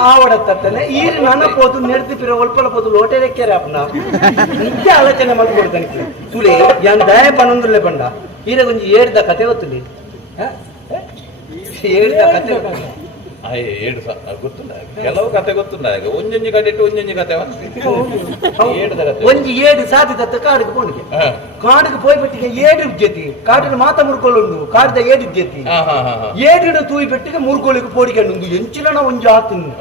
ಆವಡತ್ತನೆ ಈ ನನ್ನ ಪೋದು ನೆಡ್ತಿಪಿರ ಒಲ್ಪಲ ಪೋದು ಲೋಟೆಲೆಕ್ಕೆರೆ ಅಪ್ಪನ ನಿಜ ಆಲೋಚನೆ ಮಾಡ್ಕೊಡ್ತಾನೆ ಸುಳಿ ಯಾನ್ ದಯ ಪನ್ನೊಂದುಲ್ಲೆ ಬಂಡ ಈರ ಕೊಂಚ ಏಡ್ದ ಕತೆ ಗೊತ್ತುಲಿ ಏಡ್ದ ಕತೆ ಏಳು ಗೊತ್ತುಂಡ ಕೆಲವು ಕತೆ ಗೊತ್ತುಂಡ ಒಂಜೊಂಜಿ ಕತೆ ಇಟ್ಟು ಒಂಜೊಂಜಿ ಕತೆ ಒಂಜಿ ಏಡು ಸಾಧ್ಯದ ಕಾಡಿಗೆ ಪೋಣಿಗೆ ಕಾಡಿಗೆ ಪೋಯ್ಬಟ್ಟಿಗೆ ಏಡು ಜೊತೆ ಕಾಡಿನ ಮಾತ ಮುರ್ಕೊಳ್ಳುಂಡು ಕಾಡಿದ ಏಡು ಜೊತೆ ಏಡಿನ ತೂಯಿ ಬೆಟ್ಟಿಗೆ ಮುರ್ಕೊಳ್ಳಿಗೆ ಪೋಡಿಗೆ ಎಂಚಿನ ಒಂಜಿ ಆತನು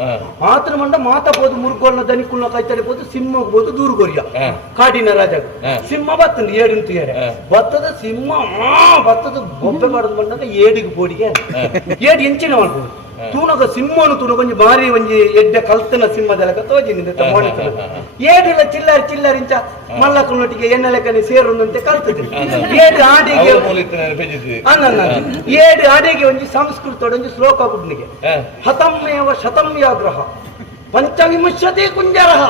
ಆತನ ಮಂಡ ಮಾತ ಪೋದು ಮುರ್ಕೊಳ್ಳ ದನಿಕುಲ್ನ ಕೈತಡೆ ಪೋದು ಸಿಂಹ ಪೋದು ದೂರು ಕೊರಿಯ ಕಾಡಿನ ರಾಜ ಸಿಂಹ ಬತ್ತಂದು ಏಡಿನ ತೂಯರೆ ಬತ್ತದ ಸಿಂಹ ಬತ್ತದ ಗೊಬ್ಬೆ ಪಡೆದು ಬಂದಾಗ ಏಡಿಗೆ ಪೋಡಿಗೆ ಏಡು ಎಂಚಿನ ಮಾಡ್ಬೋದು ತೂನಗ ಸಿಂಹನು ತೂನ ಕೊಂಚ ಬಾರಿ ಒಂಜಿ ಎಡ್ಡೆ ಕಲ್ತನ ಸಿಂಹದೆಲಕ ತೋಜಿನಿಂದ ಏಡಿಲ್ಲ ಚಿಲ್ಲರ್ ಚಿಲ್ಲರಿಂಚ ಮಲ್ಲಕ್ಕನೊಟ್ಟಿಗೆ ಎಣ್ಣೆಲೆಕ್ಕನೆ ಸೇರೊಂದಂತೆ ಕಲ್ತದೆ ಏಡು ಆಡಿಗೆ ಏಡು ಆಡಿಗೆ ಒಂಜಿ ಸಂಸ್ಕೃತೋಡ ಒಂಜಿ ಶ್ಲೋಕ ಬುಡ್ನಿಗೆ ಹತಮ್ಮೇವ ಶತಂ ಯಾಗ್ರಹ ಪಂಚವಿಂಶತಿ ಕುಂಜರಹ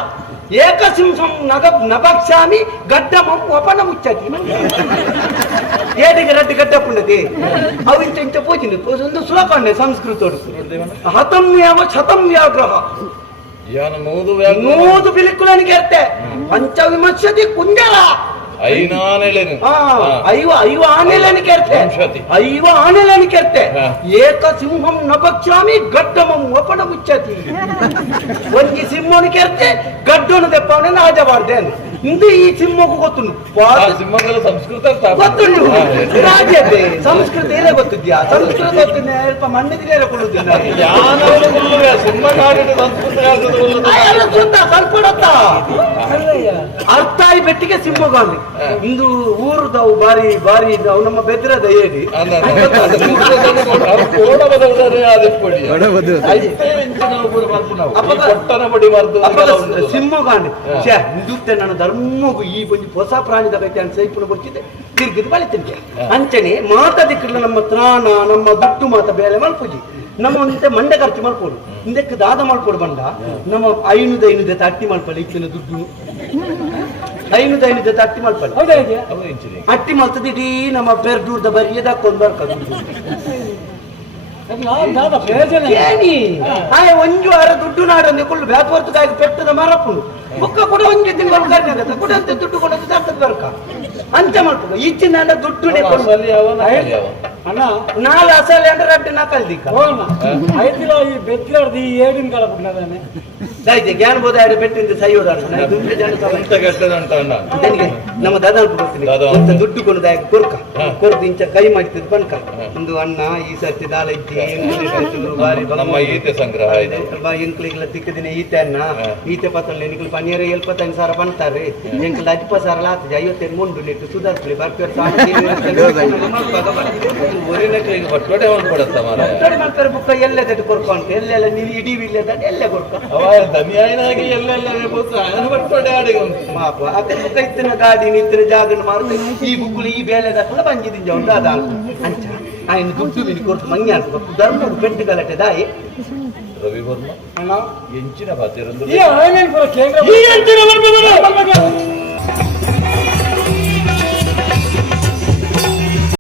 ಏಕಸಿಂಹಂ ನಭಕ್ಷ್ಯಾಮಿ ಗಡ್ಡಮಂ ವಪನ ಮುಚ್ಚತಿ ಏಡಿಗೆ ರಡ್ಡು ಗಡ್ಡಪ್ಪುಂಡದೆ ಅವು ಇಂಚ ಇಂಚ ಪೂಜಿನಿ ಒಂದು ಶ್ಲೋಕ ಉಂಡೆ ಸಂಸ್ಕೃತ ಹತಮ್ಯವ ಶತಂ ವ್ಯಾಗ್ರಹ ನೂದು ಬಿಲಿಕುಲನಿಗೆ ಇರ್ತೆ ಪಂಚವಿಂಶತಿ ಕುಂಜರ ಐವ ಆನೆಲನಿಗೆ ಇರ್ತೆ ಐವ ಆನೆಲನಿಗೆ ಇರ್ತೆ ಏಕಸಿಂಹಂ ನಭಕ್ಷ್ಯಾಮಿ ಗಡ್ಡಮಂ ವಪನ ಮುಚ್ಚತಿ ಒಂಜಿ ಸಿಂಹನಿಗೆ ಇರ್ತೆ ಗಡ್ಡನು ದೆಪ್ಪವನ ನಾಜ ಮಾಡ್ದೇನು ಇಂದು ಈ ಸಿಂಹಕ್ಕೂ ಗೊತ್ತುಂಡು ಸಿಂಹಗಳ ಸಂಸ್ಕೃತ ಗೊತ್ತುಂಡು ರಾಜ್ಯತೆ ಸಂಸ್ಕೃತ ಏನೇ ಗೊತ್ತಿದ್ಯಾ ಸಂಸ್ಕೃತ ಗೊತ್ತಿನ ಸ್ವಲ್ಪ ಮಣ್ಣಿದ್ರೆ ಕೊಡುದಿಲ್ಲ ಅರ್ಥ ಆಗಿ ಬೆಟ್ಟಿಗೆ ಸಿಂಹಗಾಮಿ ಇಂದು ಊರದವು ಬಾರಿ ಬಾರಿ ಅವು ನಮ್ಮ ಬೆದ್ರದ ಏಡಿ ಸಿಂಹಗಾಮಿ ಇಂದುತ್ತೆ ನನ್ನ ಧರ್ಮಗೂ ಈ ಒಂದು ಹೊಸ ಪ್ರಾಣಿದ ಕೈತೆ ಅಂತ ಸೈಪುನ ಬರ್ತಿದ್ದೆ ತಿರ್ಗಿದು ಬಳಿತೀನಿ ಅಂಚನೆ ಮಾತಾದಿಕ್ಕಲ್ಲ ನಮ್ಮ ತ್ರಾಣ ನಮ್ಮ ದುಡ್ಡು ಮಾತ ಬೇಲೆ ಮಲ್ಪುಜಿ ನಮ್ಮ ಒಂದೇ ಮಂಡೆ ಖರ್ಚು ಮಾಡ್ಕೊಡು ಹಿಂದಕ್ಕೆ ದಾದ ಮಾಡ್ಕೊಡು ಬಂದ ನಮ್ಮ ಐನೂದ ಅಟ್ಟಿ ಮಾಡ್ಕೊಳ್ಳಿ ಇಚ್ಚಿನ ದುಡ್ಡು ಐನೂದ ಅಟ್ಟಿ ಮಾಡ್ಕೊಳ್ಳಿ ಅಟ್ಟಿ ಮಾಡ್ತದೆ ಇಡೀ ನಮ್ಮ ಬೆರ್ದೂರ್ದ ಬರೀ ಹಾಕೊಂಡು ಬರ್ಕೊಂಡು ಒಂಜು ವಾರ ದುಡ್ಡು ನಾಡಂದೆ ಕುಳ್ಳು ಬ್ಯಾತ್ ಹೊರ್ತದಾಗಿ ಪೆಟ್ಟದ ಮರಪುಂಡು ಬುಕ್ಕ ಕೂಡ ಒಂಜು ತಿಂಗಳು ಕರ್ನಾಗತ್ತೆ ಕೂಡ ಅಂತ ದುಡ್ಡು ಕೊಡೋದು ದಾಟದ ಬರ್ಕ ಅಂತ ಮಾಡ್ಬೇಕು ಈಚಿನ ದುಡ್ಡು ನಾಳೆ ಅಸಲಿ ಅಂದ್ರೆ ರಡ್ಡು ನಾಲ್ಕಲ್ದಿಕ್ಕ ಐತಿಲ್ಲ ಈ ಬೆತ್ತಿಲಾರ್ದು ಈ ಏಡಿನ ಕಾಲ ಬಿಡ್ಲಾನೆ ಆಯ್ತು ಜ್ಞಾನ ಬೋಧ ಬೆಟ್ಟಿಂದ ಸೈಯೋದ ನಮ್ಮ ದಾದ ಬರ್ತೀನಿ ದುಡ್ಡು ಕೊಡದ ಕೊರ್ಕ ಕೊರ್ದು ಇಂಚ ಕೈ ಮಾಡ್ತಿದ್ ಬನ್ಕ ಒಂದು ಅಣ್ಣ ಈ ಸರ್ತಿ ದಾಲ ಇದ್ದಿ ನಮ್ಮ ಈತೆ ಸಂಗ್ರಹ ಎಂಕ್ಲಿಗೆಲ್ಲ ತಿಕ್ಕದಿನ ಈತೆ ಅನ್ನ ಈತೆ ಪತ್ತಲ್ಲ ನಿಕ್ಲು ಪನ್ನೀರ 75 ಸಾವಿರ ಬಂತಾರೆ ಎಂಕ್ಲ 10 ಸಾವಿರ ಆಗ್ತದೆ 55 ಮುಂಡು ನೆಟ್ಟು ಸುಧಾರಿಸಲಿ ಬರ್ತಾರೆ ಮಾಡ್ತಾರೆ ಬುಕ್ಕ ಎಲ್ಲೇ ತಟ್ಟು ಕೊರ್ಕೊಂತ ಎಲ್ಲೆಲ್ಲ ನೀವು ಇಡೀ ಇಲ್ಲದ ಎಲ್ಲೇ ಕೊರ್ಕ ಪಾಪ ಅದೇ ಬುಕ್ಕ ಇತ್ತಿನ ಗಾಡಿ ನಿತ್ತಿನ ಜಾಗನ ಮಾರುದು ಈ ಬುಕ್ಕಲು ಈ ಬೇಲೆ ದಕ್ಕಲ ಬಂಜಿದಿಂದ ಉಂಟು ಅದ ಅಂಚ ಆಯ್ನು ದುಡ್ಡು ಬಿಡಿ ಕೊರ್ತು ಮಂಗ್ಯ ಅಂತ ಧರ್ಮ ಪೆಟ್ಟು ಗಲಾಟೆ ದಾಯಿ ರವಿ ವರ್ಮ ಎಂಚಿನ ಬಾತಿರಂದು